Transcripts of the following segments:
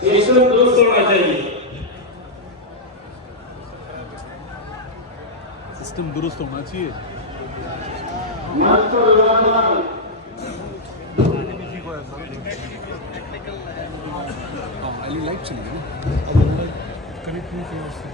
System दुरुस्त होना चाहिए। सिस्टम दुरुस्त होना चाहिए। अली लाइट चली गई कनेक्ट नहीं किया उससे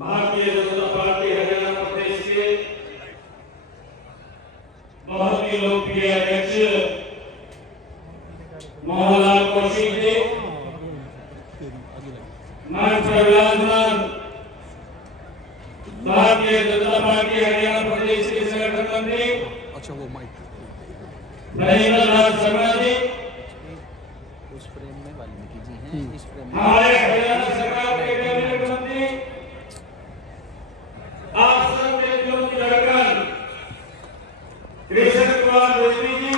भारतीय जनता पार्टी हरियाणा प्रदेश के बहुत ही लोकप्रिय अध्यक्ष मोहनलाल कौशिक जी, मंच पर विराजमान भारतीय जनता पार्टी हरियाणा प्रदेश के संगठन मंत्री अच्छा वो माइक महेंद्रनाथ शर्मा जी, उस फ्रेम में वाल्मीकि जी हैं, इस फ्रेम में हमारे हरियाणा सरकार के कैबिनेट मंत्री आश्रम के ज्योति धड़कन कृष्ण कुमार रेड्डी जी,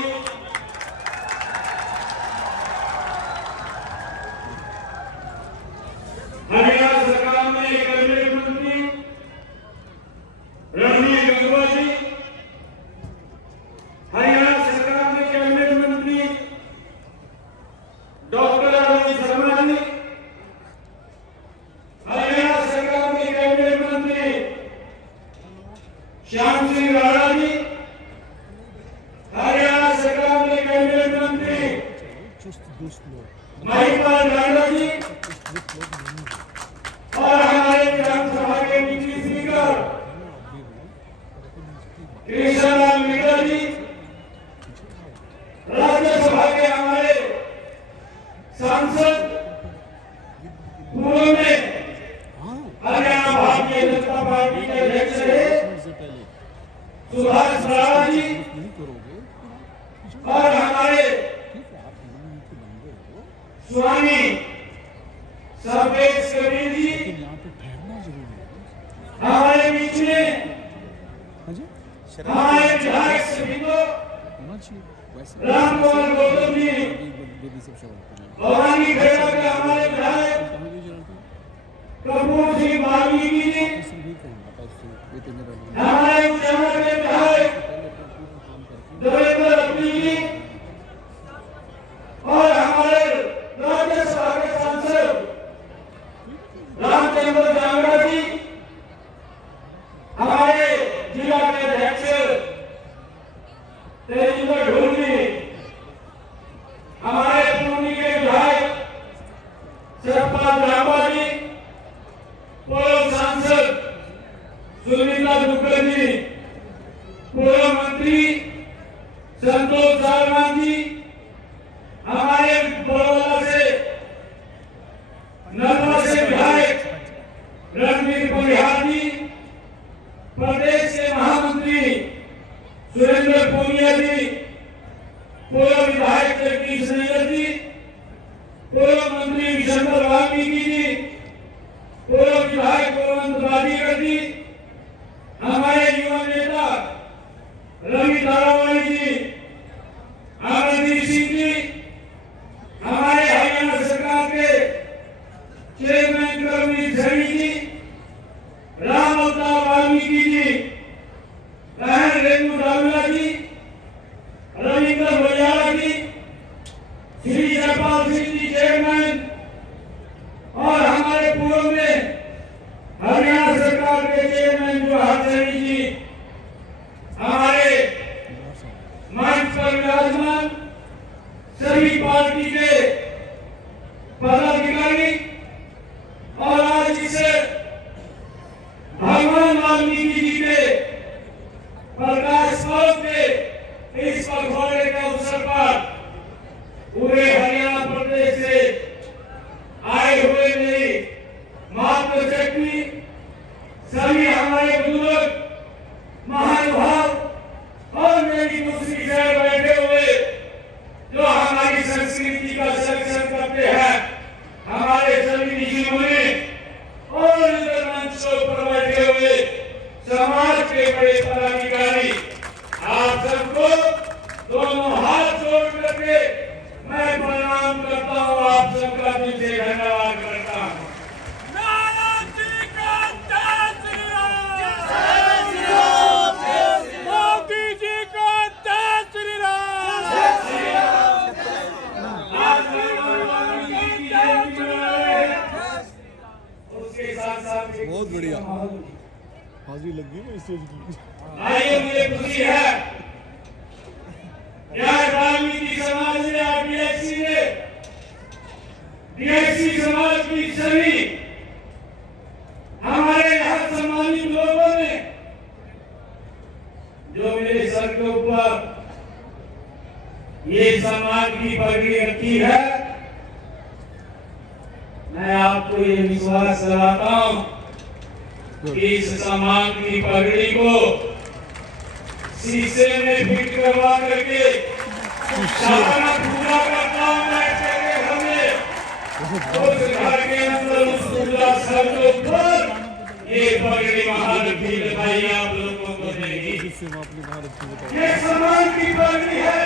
हरियाणा सरकार में कैबिनेट मंत्री रणवीर गंगवा जी, हरियाणा सरकार में कैबिनेट मंत्री डॉक्टर अरविंद शर्मा जी, हरियाणा सरकार में कैबिनेट मंत्री श्याम सिंह राणा जी, हरियाणा सरकार में कैबिनेट मंत्री महिपाल राणा जी और हमारे विधानसभा के डिप्टी स्पीकर कृष्णलाल मीणा जी, राज्यसभा के हमारे सांसद पूर्व में हरियाणा भारतीय जनता पार्टी के अध्यक्ष रहे सुभाष बराड़ जी और हमारे स्वामी सर्वेश कबीर जी, हमारे बीच में हमारे विधायक श्रीमती राम मोहन गौतम जी, भवानी खेड़ा के हमारे विधायक कपूर सिंह वाल्मीकि जी, हमारे उज्जैन के विधायक देवेंद्र अग्नि जी और हमारे राज्यसभा के सांसद रामचंद्र जांगड़ा जी, हमारे जिला के अध्यक्ष तेजिंदर ढोल जी, हमारे पूर्वी के विधायक सतपाल रामा जी, पूर्व सांसद सुनीता दुग्गल जी, पूर्व मंत्री संतोष सालमान जी, हमारे बड़ौदा से नर्मदा से विधायक रणवीर परिहार जी, प्रदेश के महामंत्री सुरेंद्र पूनिया जी, पूर्व विधायक जगदीश नगर जी, पूर्व मंत्री विशंबर वाल्मीकि जी, पूर्व विधायक गोवंत वाडीकर जी, हमारे युवा नेता रवि तारावाणी जी, आनंददीप सिंह जी, हमारे हरियाणा सरकार के चेयरमैन करमजीत सैनी जी, राम अवतार वाल्मीकि जी, बहन रेणु डालुआ जी, रविंद्र बलियाला जी, श्री जयपाल सिंह जी चेयरमैन और हमारे पूर्व में हरियाणा सरकार के चेयरमैन जोहार सैनी जी, हमारे मंच पर विराजमान सभी पार्टी के पदाधिकारी और आज इसे भगवान वाल्मीकि जी के प्रकाश पर्व के इस पखवाड़े के अवसर पर पूरे हरियाणा प्रदेश से आए हुए मेरी मातृशक्ति सभी हमारे बुजुर्ग महानुभाव वो स्टेज की। भाइयों मुझे खुशी है कि आज वाल्मीकि समाज ने डीएससी समाज की सभी हमारे यहाँ सम्मानित लोगों ने जो मेरे सर के ऊपर ये सम्मान की पगड़ी रखी है, मैं आपको ये विश्वास दिलाता हूं कि इस सम्मान की पगड़ी को शीशे में फिट करवा करके सारा पूजा का काम करके हमें उस घर के अंदर उस पूजा सर के ऊपर ये पगड़ी महालक्ष्मी दिखाई आप लोगों को देगी। ये सम्मान की पगड़ी है,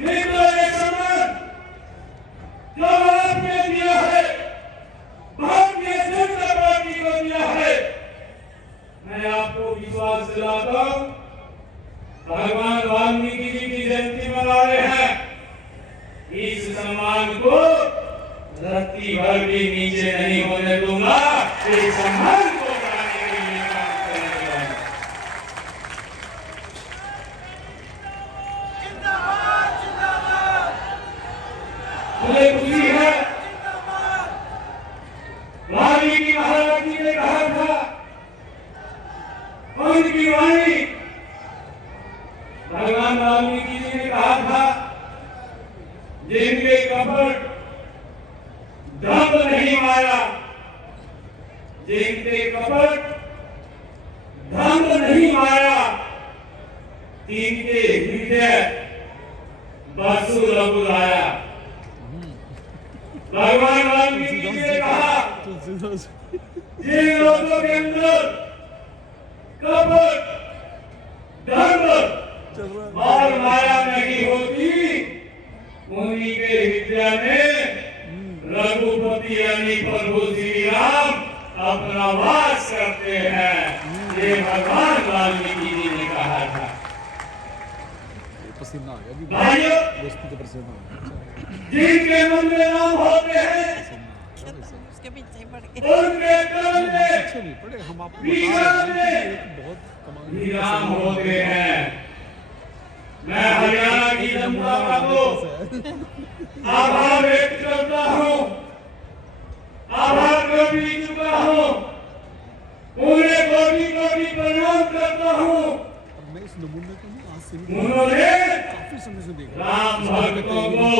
मित्रों, ये सम्मान जो आपने दिया है, भारतीय जनता पार्टी को दिया है। मैं आपको विश्वास दिलाता हूं, भगवान वाल्मीकि जी की जयंती मना रहे हैं, इस सम्मान को धरती भर भी नीचे नहीं होने दूंगा। इस सम्मान को बढ़ाने के लिए काम करेंगे। मुझे खुशी है, वाल्मीकि महाराज जी ने कहा था, उनकी वाणी भगवान वाल्मीकि जी ने कहा था, जिनके कपट दम्भ नहीं माया, जिनके कपट दम्भ नहीं माया, तिनके हृदय बसु रघु लाया। भगवान वाल्मीकि जी ने कहा, जिन लोगों के अंदर कपट दम्भ और माया नहीं होती, उन्हीं के हृदय में रघुपति यानी प्रभु श्री राम अपना वास करते हैं। ये भगवान वाल्मीकि जी ने कहा था। पसीना आ गया भाइयों, जिनके मन में राम होते हैं, उसके पीछे पड़ गए, उनके कर्म में पड़े। हम आपको बहुत कमाल राम होते हैं। मैं हरियाणा की जनता का तो आभार व्यक्त करता हूँ, आभार कर भी चुका हूँ, उन्हें कोटि प्रणाम करता हूँ। मैं इस नमूने को आज से उन्होंने काफी समय से देख राम भक्तों को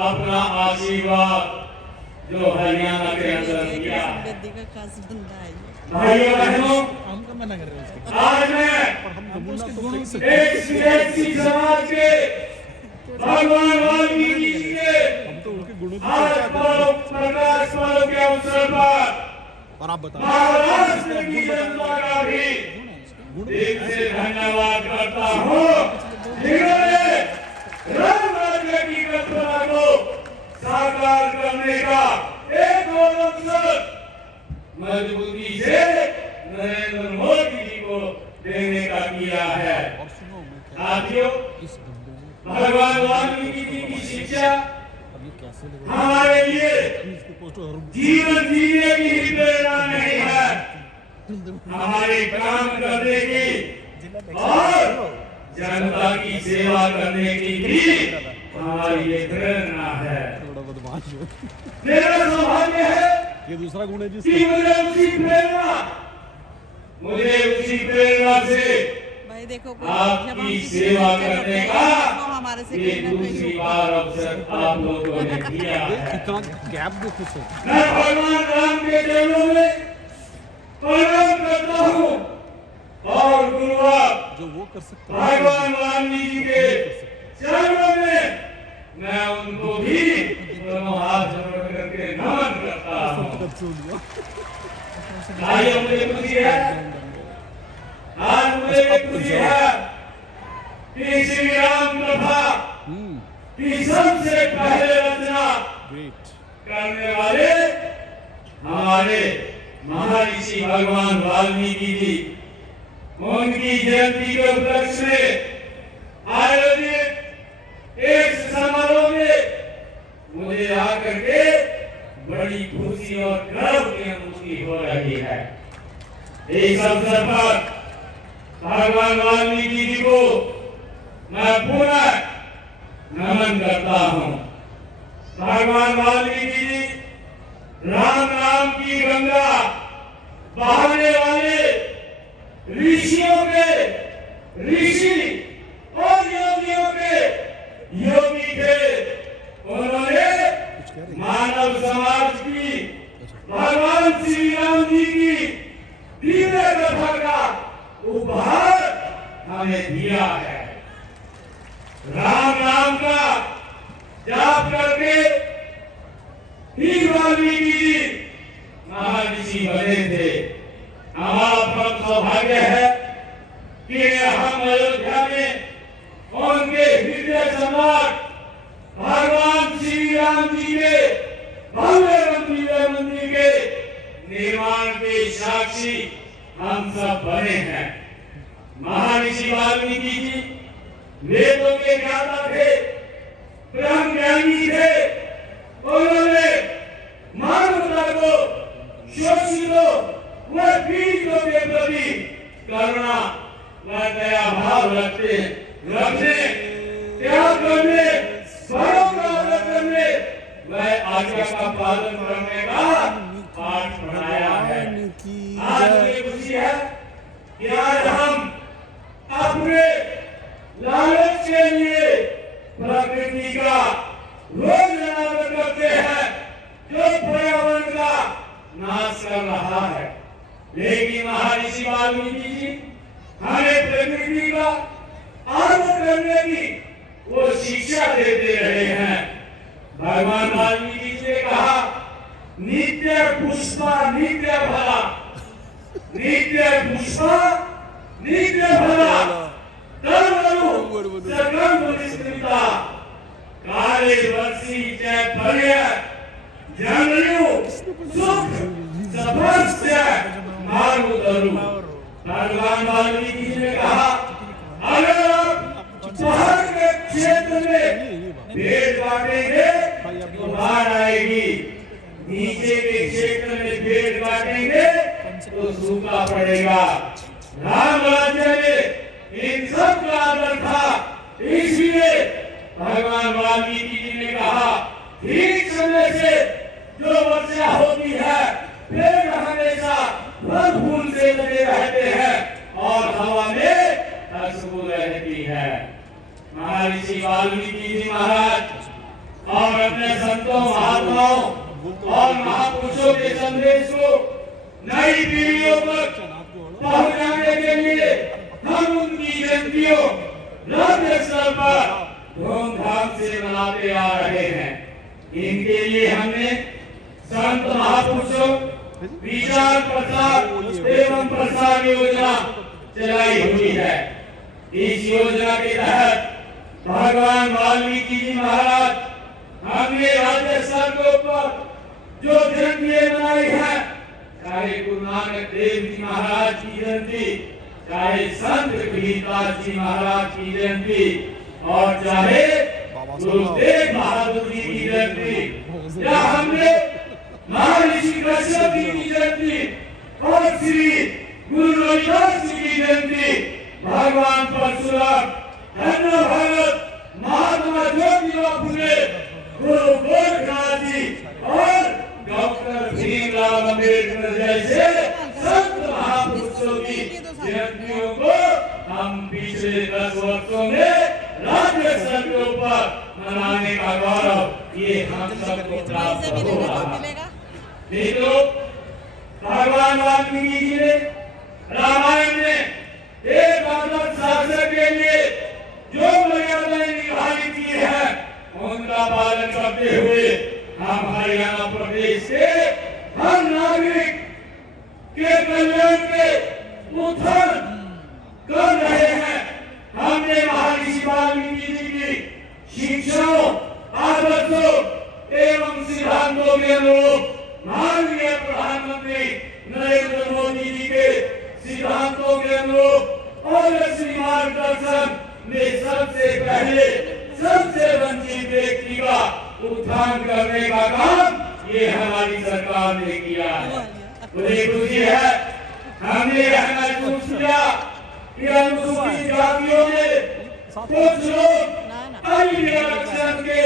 अपना आशीर्वाद जो हरियाणा के अंदर दिया। गद्दी का खास बंदा है। भाइयों बहनों, हम का मना कर रहे हैं उसके, आज मैं पर हम नमूना तो देख सकते एक सीएससी समाज के भगवान वाल्मीकि जी के हम तो उनके गुणों की आज चर्चा कर रहे प्रकाश पर्व के अवसर पर हैं। और आप बताएं महाराष्ट्र की जनता का भी दिल से धन्यवाद करता हूँ, जिन्होंने राम राज्य की कल्पना को साकार करने का एक और अवसर मजबूती से नरेंद्र मोदी जी को देने का किया है। और सुनो, मैं साथियों, इस बंदे ने भगवान वाल्मीकि जी की शिक्षा अब ये कैसे लगा हमारे लिए इसको पोस्ट और जीवन जीने की ही प्रेरणा नहीं है, हमारे काम करने की और जनता की सेवा करने की भी हमारी ये प्रेरणा है। बड़ा बदमाश है। मेरा सौभाग्य है ये दूसरा गुण है कि जिसका मुझे उसी प्रेरणा से भाई देखो, आपकी सेवा करने का हमारे से ये दूसरी बार अवसर आप लोगों ने दिया है। कितना गैप देखो सर। मैं भगवान राम के चरणों में प्रणाम करता हूँ और गुरुवार जो वो कर सकता भगवान वाल्मीकि के चरणों में मैं उनको भी दोनों हाथ जोड़ करके नमन करता हूँ। भाइयों, मुझे खुशी है, आज मुझे खुशी है कि श्री राम कथा की सबसे पहले रचना ग्रेट करने वाले हमारे महर्षि भगवान वाल्मीकि जी, उनकी जयंती के उपलक्ष्य में आयोजित एक समारोह में मुझे आकर के बड़ी खुशी और गर्व की अनुभूति हो रही है। इस अवसर पर भगवान वाल्मीकि जी को मैं पुनः नमन करता हूँ। भगवान वाल्मीकि जी राम नाम की गंगा बहाने वाले ऋषियों के ऋषि और योगियों के योगी थे। उन्होंने मानव समाज की भगवान श्री राम जी की दिव्य कथा का उपहार हमें दिया है। राम नाम का जाप करके ही वाल्मीकि जी महर्षि बने थे। हमारा परम सौभाग्य है कि हम अयोध्या में उनके हृदय सम्राट भगवान श्री राम जी के भव्य मंदिर के निर्माण के साक्षी हम सब बने हैं। महर्षि वाल्मीकि जी वेदों के ज्ञाता थे, ब्रह्म ज्ञानी थे। उन्होंने मानवता को शोषितों व पीड़ितों के प्रति करुणा व दया भाव रखने, त्याग करने, बड़ों का आदर करने व आज्ञा का पालन करने का पाठ पढ़ाया है। आज मुझे खुशी है कि आज हम अपने लालच के लिए प्रकृति का रोज अनादर करते हैं, जो पर्यावरण का नाश कर रहा है। लेकिन महर्षि वाल्मीकि जी हमें प्रकृति का आदर करने की वो शिक्षा देते रहे हैं। भगवान वाल्मीकि जी ने कहा, नित्य पुष्पा नित्य फला, नित्य पुष्पा नित्य फला, काले वर्षी जय पर्य जनयु सुख सभस्य मारुदरु। भगवान वाल्मीकि जी ने कहा, अगर आप पहाड़ के क्षेत्र में भेड़ बांटेंगे तो बाढ़ आएगी, नीचे के क्षेत्र में भेड़ बांटेंगे तो सूखा पड़ेगा। राम राज्य में इन सब का आदर था, इसलिए भगवान वाल्मीकि जी ने कहा, ठीक समय से जो वर्षा होती है, पेड़ हमेशा फल फूल से लगे रहते हैं और हवा में खुशबू रहती है। महर्षि वाल्मीकि जी महाराज और अपने संतों, महात्माओं और महापुरुषों के संदेश को नई पीढ़ियों तक पहुंचाने के लिए हम उनकी जयंतियों राज्य स्तर पर धूमधाम से मनाते आ रहे हैं। इनके लिए हमने संत महापुरुषों विचार प्रसार एवं प्रसार योजना चलाई हुई है। इस योजना के तहत भगवान वाल्मीकि जी महाराज हमने राज्य स्तर के ऊपर जो जयंतियां मनाई है, चाहे गुरु नानक देव जी महाराज की जयंती, चाहे संत कबीरदास जी महाराज की जयंती और चाहे गुरु तेग बहादुर जी की जयंती, या हमने महर्षि कश्यप जी की जयंती और श्री गुरु रविदास जी की जयंती, भगवान परशुराम, धन्य भगत महात्मा ज्योतिबा फुले, गुरु गोरखनाथ जी और डॉक्टर भीमराव अम्बेडकर जैसे संत महापुरुषों की जयंतियों को हम पिछले 10 वर्षों में राज्य स्तर के ऊपर मनाने का गौरव ये हम सबको प्राप्त हो रहा है। मित्रों, भगवान वाल्मीकि जी ने रामायण में एक आदर्श शासक के लिए जो मर्यादाएं निर्धारित की है, उनका पालन करते हुए हम हरियाणा प्रदेश के हर नागरिक के कल्याण के उत्थान कर रहे हैं। हमने महर्षि वाल्मीकि जी की शिक्षाओं, आदर्शों एवं सिद्धांतों के अनुरूप माननीय प्रधानमंत्री नरेंद्र मोदी जी के सिद्धांतों के अनुरूप और श्री मार्गदर्शन में सबसे पहले सबसे वंचित व्यक्ति का उत्थान करने का काम ये हमारी सरकार ने किया है। मुझे खुशी है हमने यह महसूस किया कि अनुसूचित जातियों में कुछ लोग अभी भी आरक्षण के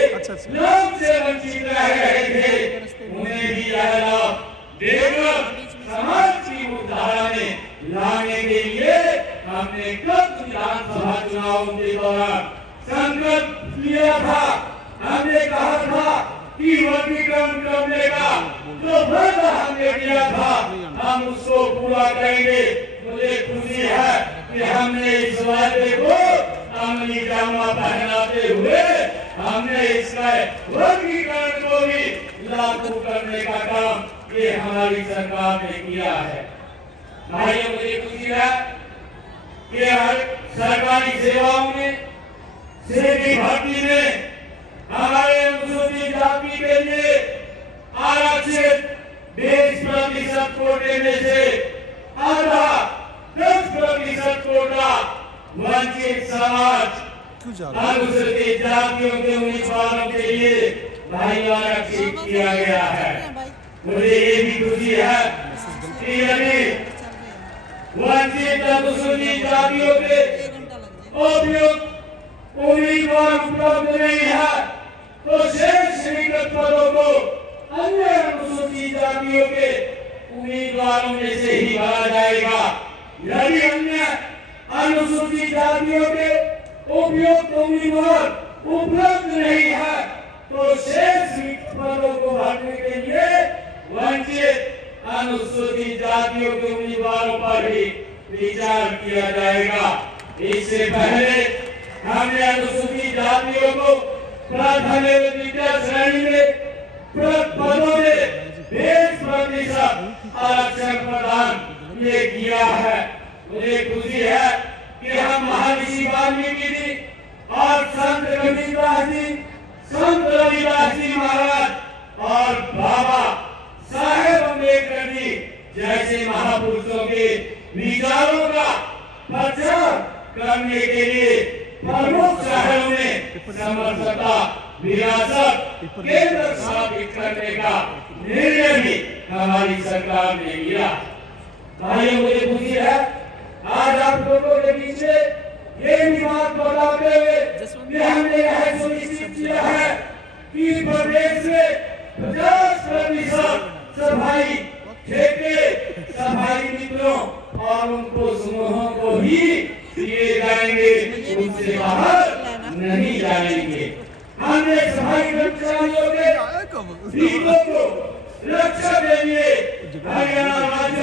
लाभ से वंचित रह रहे थे। उन्हें भी यह लाभ देकर समाज की मुख्यधारा में लाने के लिए हमने गत विधानसभा चुनाव के दौरान संकल्प लिया था। हमने कहा था कि वर्गीकरण करने का जो वादा हमने किया था हम उसको पूरा करेंगे। मुझे खुशी है कि हमने इस वादे को अमली जामा पहनाते हुए हमने इसका वर्गीकरण को भी लागू करने का काम ये हमारी सरकार ने किया है। भाइयों, मुझे खुशी है कि हर सरकारी सेवाओं में सेवी भर्ती में हमारे अनुसूचित जाति के लिए आरक्षित 20% कोटे में से आधा 10% कोटा वंचित समाज अनुसूचित जातियों के उम्मीदवारों के लिए भाई आरक्षित किया गया है। मुझे ये भी खुशी है कि यदि वंचित अनुसूचित जातियों के उपयुक्त उम्मीदवार उपलब्ध नहीं है तो शेष विगत पदों को अन्य अनुसूचित जातियों के उम्मीदवारों में से ही भरा जाएगा। यदि अन्य अनुसूचित जातियों के उपयुक्त उम्मीदवार उपलब्ध नहीं है तो शेष रिक्त पदों को भरने के लिए वंचित अनुसूचित जातियों के उम्मीदवारों पर ही विचार किया जाएगा। इससे पहले हमने अनुसूचित जातियों को प्राथमिक विद्या श्रेणी में पदों में 20% आरक्षण प्रदान ये किया है। मुझे खुशी है कि हम महर्षि वाल्मीकि जी और संत कबीरदास जी, संत रविदास जी महाराज और बाबा साहेब अम्बेडकर जी जैसे महापुरुषों के विचारों का प्रचार करने के लिए प्रमुख शहरों में समर्थता विरासत केंद्र स्थापित करने का निर्णय भी हमारी सरकार ने लिया। भाइयों, मुझे खुशी है आज आप लोगों के पीछे ये भी बात बताते हुए कि हमने यह सुनिश्चित किया है कि प्रदेश में 50% सफाई ठेके सफाई मित्रों और उनको समूहों को ही दिए जाएंगे, उनसे बाहर नहीं जाएंगे। हमने सफाई कर्मचारियों के हितों को रक्षा के लिए हरियाणा राज्य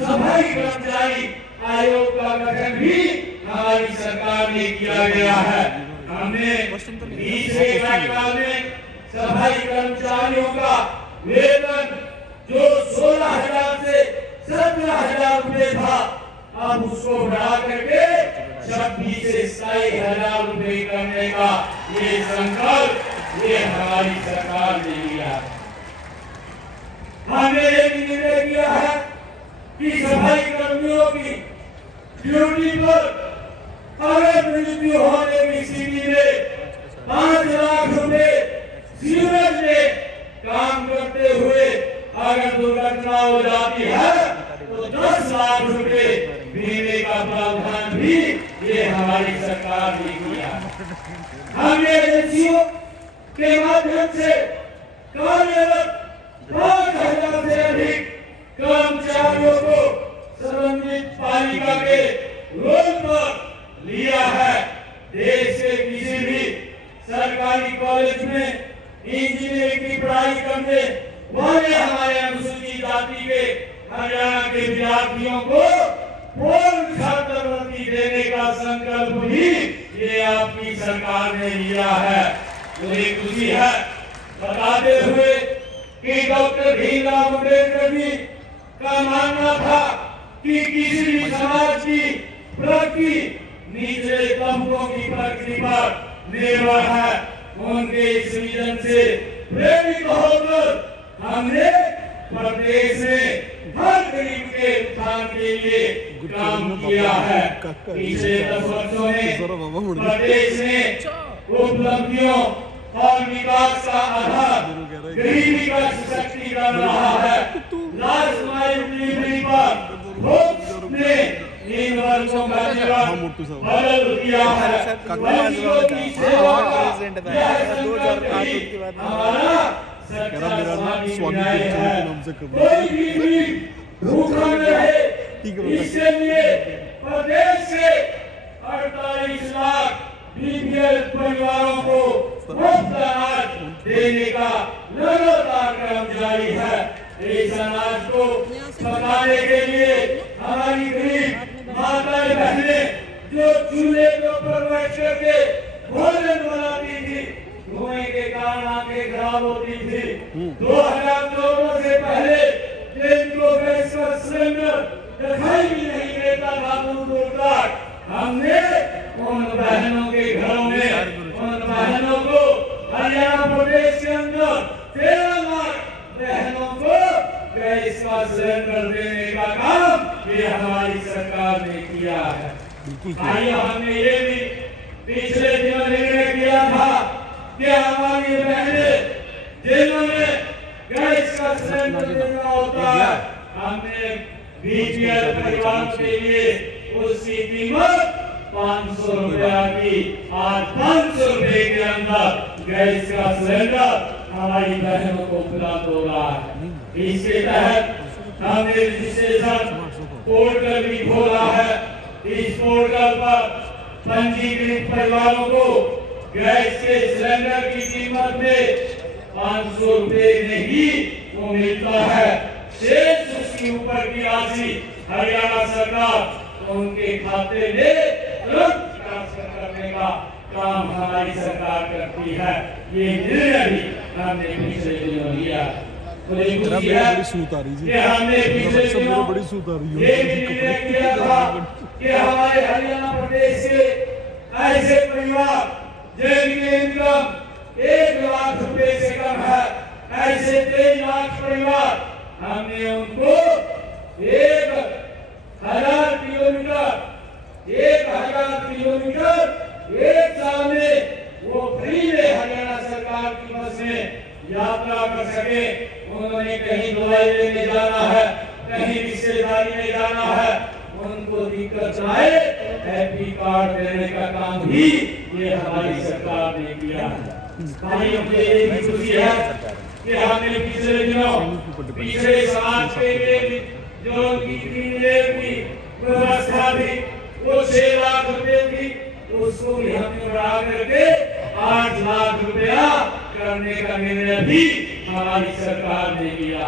सफाई कर्मचारी आयोग का गठन भी हमारी सरकार ने किया गया है। हमने पिछले कार्यकाल में सफाई कर्मचारियों का वेतन जो 16,000 से 17,000 रुपए था अब उसको बढ़ा करके 26 से 27,000 रुपए करने का ये संकल्प ये हमारी सरकार ने लिया। हमने ये भी निर्णय किया है कि सफाई कर्मियों की ड्यूटी पर अगर मृत्यु होने की स्थिति में 5 लाख रुपए सीवरेज में काम करते हुए अगर दुर्घटना हो जाती है तो 10 लाख रुपए बीमे का प्रावधान भी ये हमारी सरकार ने किया। हमने एजेंसियों के माध्यम से कार्यरत 5,000 से अधिक कर्मचारियों को संबंधित पालिका के रोल पर लिया है। देश के किसी भी सरकारी कॉलेज में इंजीनियरिंग की पढ़ाई करने वाले हमारे अनुसूचित जाति के हरियाणा के विद्यार्थियों को पूर्ण छात्रवृत्ति देने का संकल्प भी ये आपकी सरकार ने लिया है। मुझे खुशी है बताते हुए कि डॉक्टर भीमराव अम्बेडकर जी का मानना था कि किसी भी समाज की प्रगति निचले तबकों की प्रगति पर निर्भर है। उनके इस विजन से प्रेरित होकर हमने प्रदेश में हर गरीब के उत्थान के लिए काम किया है। पिछले 10 वर्षों में प्रदेश में उपलब्धियों और विकास का आधार गरीबी का सशक्तिकरण रहा है। लास्ट माइल डिलीवरी पर हमने इन वर्षों का जीवन बदल दिया है। वर्षों की सेवा का यह संकल्प भी हमारा सच्चा स्वामी है। कोई भी भूखा न रहे, इसके लिए प्रदेश से 48 लाख बीपीएल परिवारों को मुफ्त अनाज देने का लगातार क्रम जारी है। इस अनाज को पकाने के लिए हमारी गरीब माताएं बहनें जो चूल्हे के ऊपर बैठ करके भोजन बनाती थी, धुएं के कारण आंखें खराब होती थी। 2014 से पहले जिनको गैस का सिलेंडर दिखाई भी नहीं देता था दूर तक, हमने उन बहनों के घरों में उन बहनों को हरियाणा प्रदेश के अंदर 13 लाख बहनों को गैस का सिलेंडर देने का काम ये हमारी सरकार ने किया है। भाइयों, हमने ये भी पिछले दिनों निर्णय किया था कि हमारी बहनें जिन्होंने गैस का सिलेंडर देना होता है, हमने बीपीएल परिवार के लिए उसकी कीमत 500 रुपया की आज 500 रुपए के अंदर गैस का सिलेंडर हमारी बहनों को उपलब्ध हो रहा है। इसके तहत हमने रजिस्ट्रेशन पोर्टल भी खोला है। इस पोर्टल पर पंजीकृत परिवारों को गैस के सिलेंडर की कीमत में 500 रुपए में ही वो मिलता है। शेष उसकी ऊपर की राशि हरियाणा सरकार उनके खाते में तुरंत ट्रांसफर करने का काम हमारी सरकार करती है। ये निर्णय भी हमने पिछले दिनों लिया। मुझे खुशी है कि हमने पिछले दिनों ये निर्णय किया था कि हमारे हरियाणा प्रदेश के ऐसे परिवार जिनकी इनकम 1 लाख रुपए से कम है, ऐसे 23 लाख परिवार, हमने उनको 1000 किलोमीटर एक साल में वो फ्री में हरियाणा सरकार की बस में यात्रा कर सके। उन्होंने कहीं दवाई लेने जाना है, कहीं रिश्तेदारी में जाना है, उनको दिक्कत आए, हैप्पी कार्ड देने का काम भी ये हमारी सरकार ने किया है। भाइयों, मुझे ये भी खुशी है कि हमने पिछले दिनों पिछड़े समाज के लिए जो उनकी की व्यवस्था थी वो 6 लाख रुपए थी, उसको भी हमने बढ़ा करके 8 लाख रुपया करने का निर्णय भी हमारी सरकार ने लिया।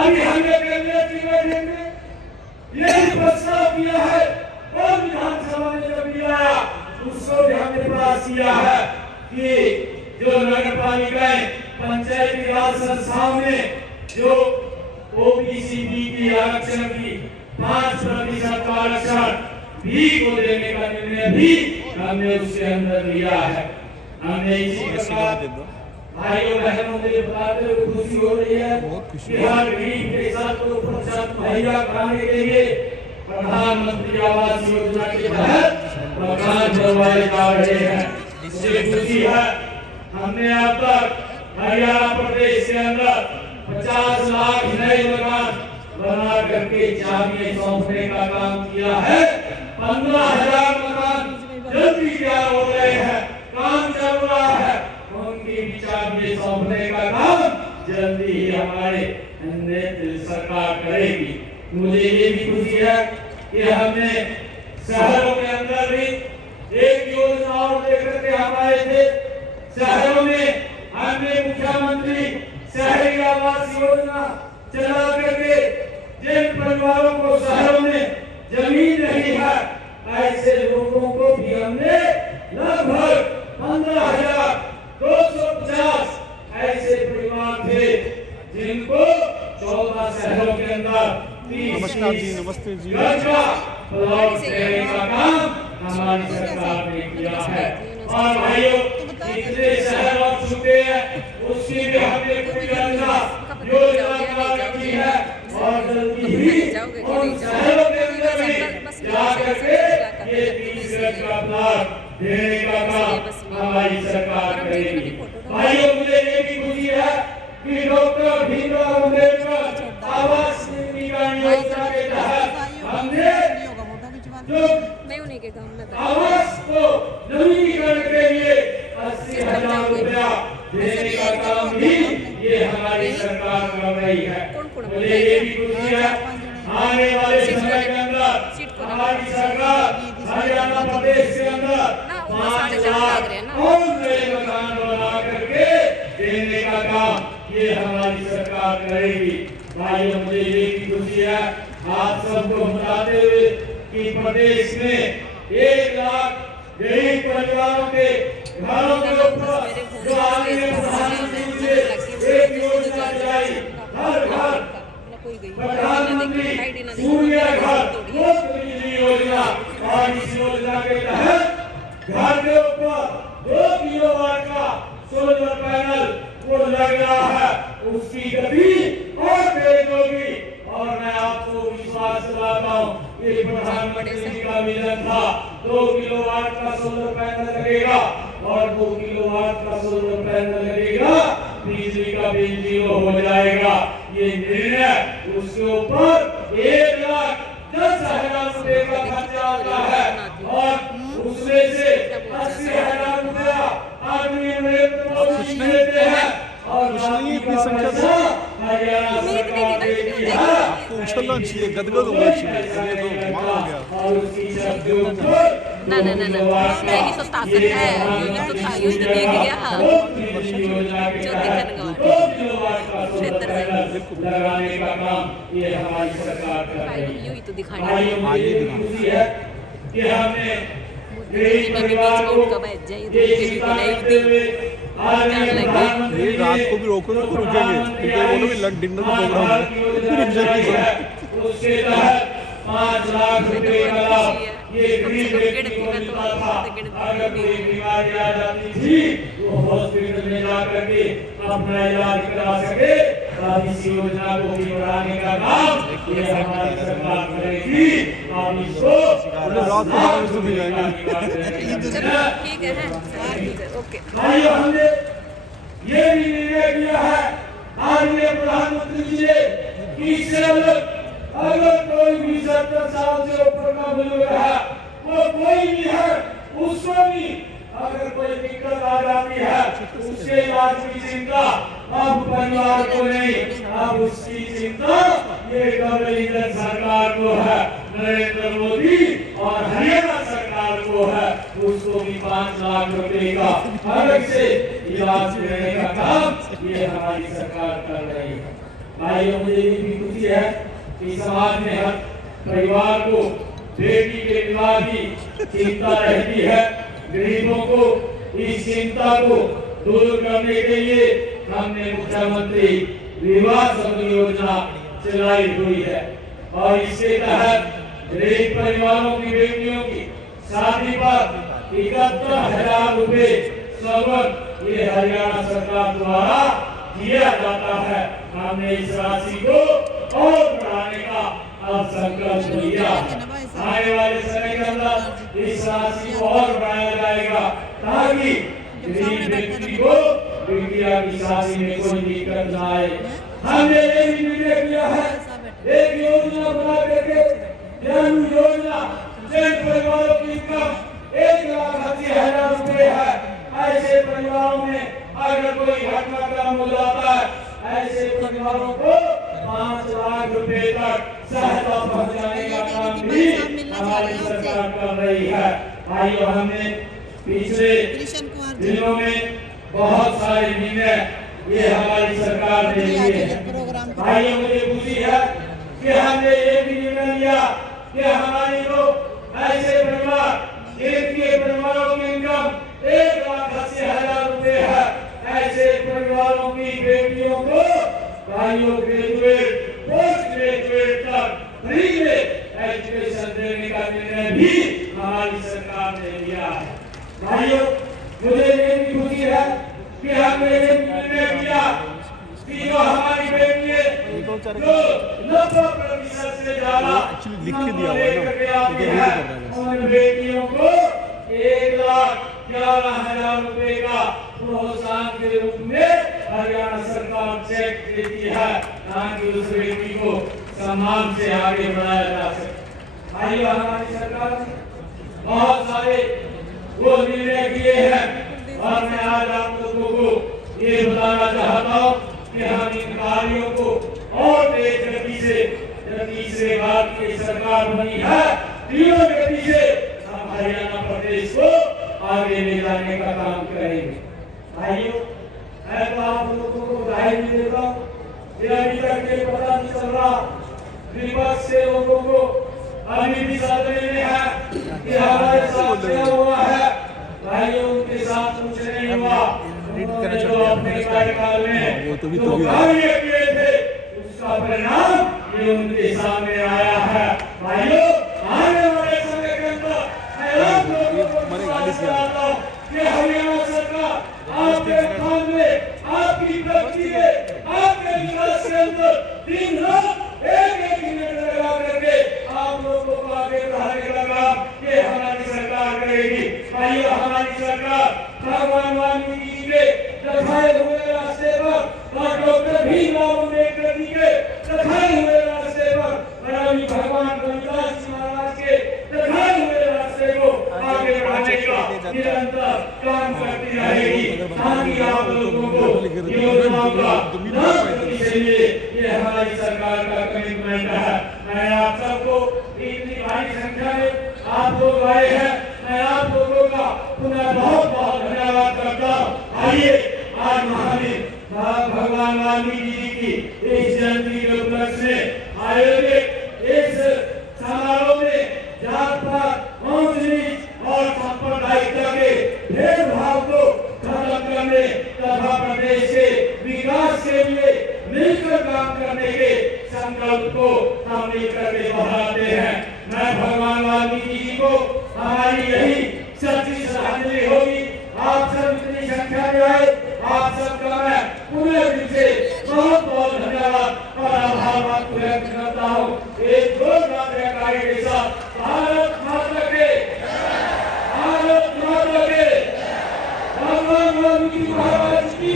अभी हमने कैबिनेट की बैठक में यही प्रस्ताव किया है और विधानसभा में जब भी आया उसको भी हमने पास किया है कि जो नगर पालिकाएं पंचायती राज संस्थाओं में जो ओबीसी की आरक्षण की 5% का आरक्षण भी को देने का निर्णय भी हमने उसके अंदर लिया है। हमने इसी प्रकार भाइयों बहनों को बताते हुए खुशी हो रही है कि हर गरीब के साथ को प्रतिशत मुहैया कराने के लिए प्रधानमंत्री आवास योजना के तहत मकान बनवाए जा रहे हैं। इससे खुशी है हमने अब तक हरियाणा प्रदेश के अंदर 50 लाख नए मकान बना करके चाबियां सौंपने का काम किया है। 15,000 मकान जल्दी तैयार हो रहे हैं, काम चल रहा है, उनकी चाबियां सौंपने का काम जल्दी ही हमारे सरकार करेगी। मुझे ये भी खुशी है कि हमने शहरों के अंदर भी एक योजना और लेकर के हम आए थे। शहरों में हमने मुख्यमंत्री शहरी आवास योजना चला करके जिन परिवारों को शहरों में जमीन नहीं है ऐसे लोगों को भी हमने लगभग 15,250 ऐसे परिवार थे जिनको 14 शहरों के अंदर नमस्कार जी, नमस्ते जी, प्लॉट देने का काम हमारी सरकार ने किया है। और भाइयों, कितने शहर और छूटे हैं उसकी भी हमने पूरी योजना तैयार रखी है और जल्दी ही उन शहरों के अंदर भी जाकर के ये 30 गज का प्लॉट देने का काम हमारी सरकार करेगी। भाइयों, मुझे ये भी खुशी है कि डॉक्टर भीमराव अम्बेडकर आवास योजना के तहत हमने के काम में था। आवास को नवीनीकरण के लिए 80,000 रुपया देने का काम भी ये हमारी सरकार कर रही है। मुझे ये भी खुशी है आने वाले समय के अंदर हमारी सरकार हरियाणा प्रदेश के अंदर 5 लाख और नए मकान बना करके देने का काम ये हमारी सरकार करेगी। भाइयों मुझे ये भी खुशी है आप सबको बताते हुए कि प्रदेश में 1 लाख गरीब परिवारों के घरों के ऊपर जो आगे प्रधानमंत्री से एक योजना चलाई हर घर प्रधानमंत्री सूर्य घर मुफ्त बिजली योजना और इस योजना के तहत घर के ऊपर 2 किलोवाट का सोलर पैनल वो लग रहा है उसकी गति और तेज होगी। और मैं आपको विश्वास दिलाता हूँ ये प्रधानमंत्री जी का विजन था 2 किलोवाट का सोलर पैनल लगेगा और 2 किलोवाट का सोलर पैनल लगेगा बिजली का बिल 0 हो जाएगा। ये निर्णय उसके ऊपर 1,10,000 रुपए का खर्चा आता है और उसमें से 80,000 रुपया आदमी नरेंद्र मोदी जी देते हैं और नहीं इतनी संख्या से आपको उछलना चाहिए, गदगद होना चाहिए, ये तो कमाल हो गया। ना यही तो ताकत है, यही तो देख गया जो लगाने का काम ये हमारी सरकार कर रही है। यही तो दिखाना कि हमने गरीब परिवार को ये रात को भी रोको तो रुकेंगे क्योंकि वो भी लग डिनर का प्रोग्राम है। उसके तहत 5 लाख रुपए का लाभ ये गरीब व्यक्ति को मिलता था। अगर कोई बीमारी आ जाती थी तो हॉस्पिटल में जा करके अपना इलाज करा सके। इस योजना को भी बढ़ाने का काम ये हमारी सरकार करेगी। आप इसको रात को भी जाएंगे। ठीक है ओके। भाइयों हमने ये भी निर्णय किया है आदरणीय प्रधानमंत्री जी ने कि इससे अगर कोई भी 70 साल से ऊपर का बुजुर्ग है वो कोई भी है उसको भी अगर कोई दिक्कत आ जाती है उसके इलाज की चिंता अब परिवार को नहीं, अब उसकी चिंता ये डबल इंजन सरकार को है, नरेंद्र मोदी और हरियाणा सरकार को है। उसको भी 5 लाख रुपए का अलग से इलाज देने का काम ये हमारी सरकार कर रही है। भाइयों मुझे ये भी खुशी है कि समाज में हर परिवार को बेटी के विवाह की चिंता रहती है। गरीबों को इस चिंता को दूर करने के लिए हमने मुख्यमंत्री विवाह समूह योजना चलाई हुई है और इसके तहत गरीब परिवारों की बेटियों की शादी पर 71,000 रुपए सवर्ण ये हरियाणा सरकार द्वारा दिया जाता है। हमने इस राशि को और बढ़ाने का अब संकल्प लिया। आने वाले समय के अंदर इस राशि को और बढ़ाया जाएगा ताकि गरीब व्यक्ति को बिटिया की शादी में कोई दिक्कत न आए। हमने ये भी निर्णय किया है एक योजना बना करके जन योजना जिन परिवारों की इनकम 1,80,000 रुपए है ऐसे परिवारों में अगर कोई घटनाक्रम हो जाता है ऐसे परिवारों को 5 लाख रुपए तक सहायता पहुंचाने का काम भी हमारी सरकार कर रही है। भाइयों हमने पिछले दिनों में बहुत सारे निर्णय ये हमारी सरकार ने लिए हैं। भाइयों मुझे खुशी है कि हमने ये भी निर्णय लिया कि हमारी लोग ऐसे परिवार जिनके परिवारों की इनकम 1,80,000 रुपए है ऐसे परिवारों की बेटियों को भाइयों ग्रेजुएट पोस्ट ग्रेजुएट तक फ्री में एजुकेशन देने का निर्णय भी हमारी सरकार ने लिया है। भाइयों मुझे ये भी खुशी है कि हमने ये निर्णय किया कि जो हमारी बेटियां जो 90% से ज्यादा लिख के दिया हुआ है उन बेटियों को 1,11,000 रुपए का प्रोत्साहन के रूप में हरियाणा सरकार चेक देती है ताकि उस बेटी को सम्मान से आगे बढ़ाया जा सके। भाइयों हमारी सरकार बहुत सारे वो निर्णय किए हैं और मैं आज आप लोगों को ये बताना चाहता हूँ कि हम इन कार्यों को और तेज गति से तीसरे बार की सरकार बनी है, तीव्र गति से हम हरियाणा प्रदेश को आगे ले जाने का काम करेंगे। भाइयों, मैं तो आप लोगों को बधाई भी देता हूँ कि अभी तक ये पता नहीं चल रहा विपक्ष से लोगों को अभी भी सदमे में है कि हमारे साथ क्या हुआ है। भाइयों, उनके साथ कुछ नहीं हुआ। उन्होंने जो अपने कार्यकाल में जो कार्य किए थे उसका परिणाम ये उनके सामने आया है। भाइयों, आने वाले समय के अंदर मैं आप लोगों को विश्वास दिलाता हूं कि हरियाणा सरकार आपके काम में, आपकी प्रगति में, आपके विकास के अंदर दिन रात एक मिनट लगा करके आप लोगों को आगे बढ़ाने का काम ये हमारी सरकार करेगी। भाइयों, हमारी सरकार भगवान वाल्मीकि जी के दिखाए हुए रास्ते पर और डॉक्टर भीमराव अम्बेडकर जी के दिखाए हुए रास्ते पर महाराज भगवान रविदास जी महाराज के दिखाए हुए रास्ते को आगे बढ़ाने का निरंतर काम करती रहेगी। ताकि आप लोगों को योजनाओं का लाभ मिले, ये हमारी सरकार का कमिटमेंट है। मैं आप सबको इतनी भारी संख्या में आप लोग आए हैं, मैं आप लोगों का पुनः बहुत बहुत धन्यवाद करता हूँ। आइए, आज महावीर भगवान वाल्मीकि जी की इस जयंती के उपलक्ष्य में आयोजित इस समारोह में जात पात, वंश नीच और सांप्रदायिकता के भेदभाव को खत्म करने तथा प्रदेश के विकास के लिए मिलकर काम करने के संकल्प को हम मिलकर के दोहराते हैं। मैं भगवान वाल्मीकि जी को हमारी यही सच्ची श्रद्धांजलि होगी। आप सब इतनी संख्या में आए, आप सबका मैं पूरे दिल से बहुत बहुत धन्यवाद और आभार व्यक्त करता हूँ। एक जोरदार जयकारे के साथ भारत माता के, भारत माता के, भगवान वाल्मीकि महाराज की